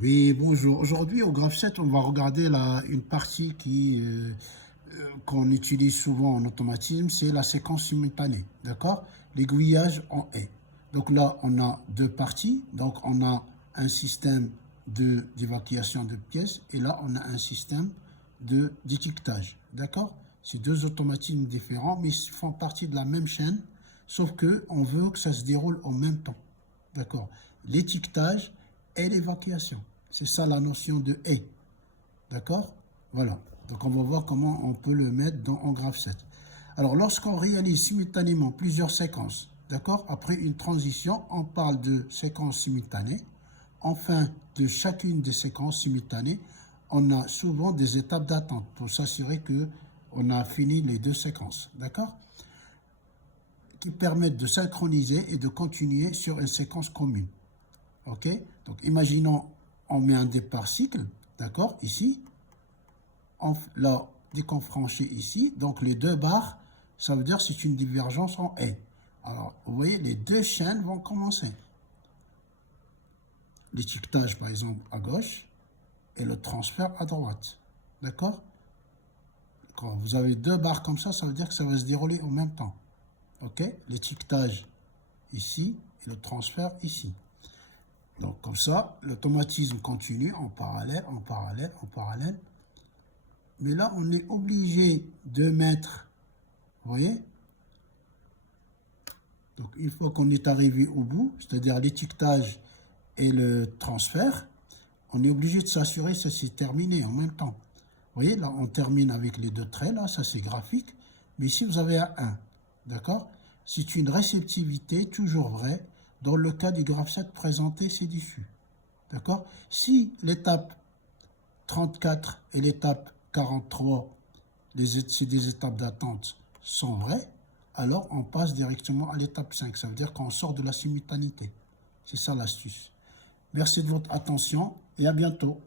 Oui, bonjour. Aujourd'hui, au graphe 7, on va regarder une partie qu'on utilise souvent en automatisme, c'est la séquence simultanée, d'accord? L'aiguillage en haie. Donc là, on a deux parties. Donc, on a un système d'évacuation de pièces et là, on a un système d'étiquetage, d'accord? C'est deux automatismes différents, mais ils font partie de la même chaîne, sauf que on veut que ça se déroule en même temps, d'accord? L'étiquetage et l'évacuation. C'est ça la notion de et. D'accord? Voilà. Donc on va voir comment on peut le mettre en graphe 7. Alors lorsqu'on réalise simultanément plusieurs séquences, d'accord? Après une transition, on parle de séquence simultanée. Enfin, de chacune des séquences simultanées, on a souvent des étapes d'attente pour s'assurer que on a fini les deux séquences. D'accord? Qui permettent de synchroniser et de continuer sur une séquence commune. OK? Donc, imaginons, on met un départ cycle, d'accord, ici. Là, dès qu'on franchit ici, donc les deux barres, ça veut dire que c'est une divergence en A. Alors, vous voyez, les deux chaînes vont commencer. L'étiquetage, par exemple, à gauche et le transfert à droite. D'accord? Quand vous avez deux barres comme ça veut dire que ça va se dérouler en même temps. OK? L'étiquetage ici et le transfert ici. Donc, comme ça, l'automatisme continue en parallèle, en parallèle, en parallèle. Mais là, on est obligé de mettre, vous voyez? Donc, une fois qu'on est arrivé au bout, c'est-à-dire l'étiquetage et le transfert, on est obligé de s'assurer que ça s'est terminé en même temps. Vous voyez, là, on termine avec les deux traits, là, ça c'est graphique. Mais ici, vous avez un 1, d'accord? C'est une réceptivité toujours vraie dans le cas du graphe 7 présenté ci-dessus. D'accord? Si l'étape 34 et l'étape 43, c'est des étapes d'attente, sont vraies, alors on passe directement à l'étape 5. Ça veut dire qu'on sort de la simultanéité. C'est ça l'astuce. Merci de votre attention et à bientôt.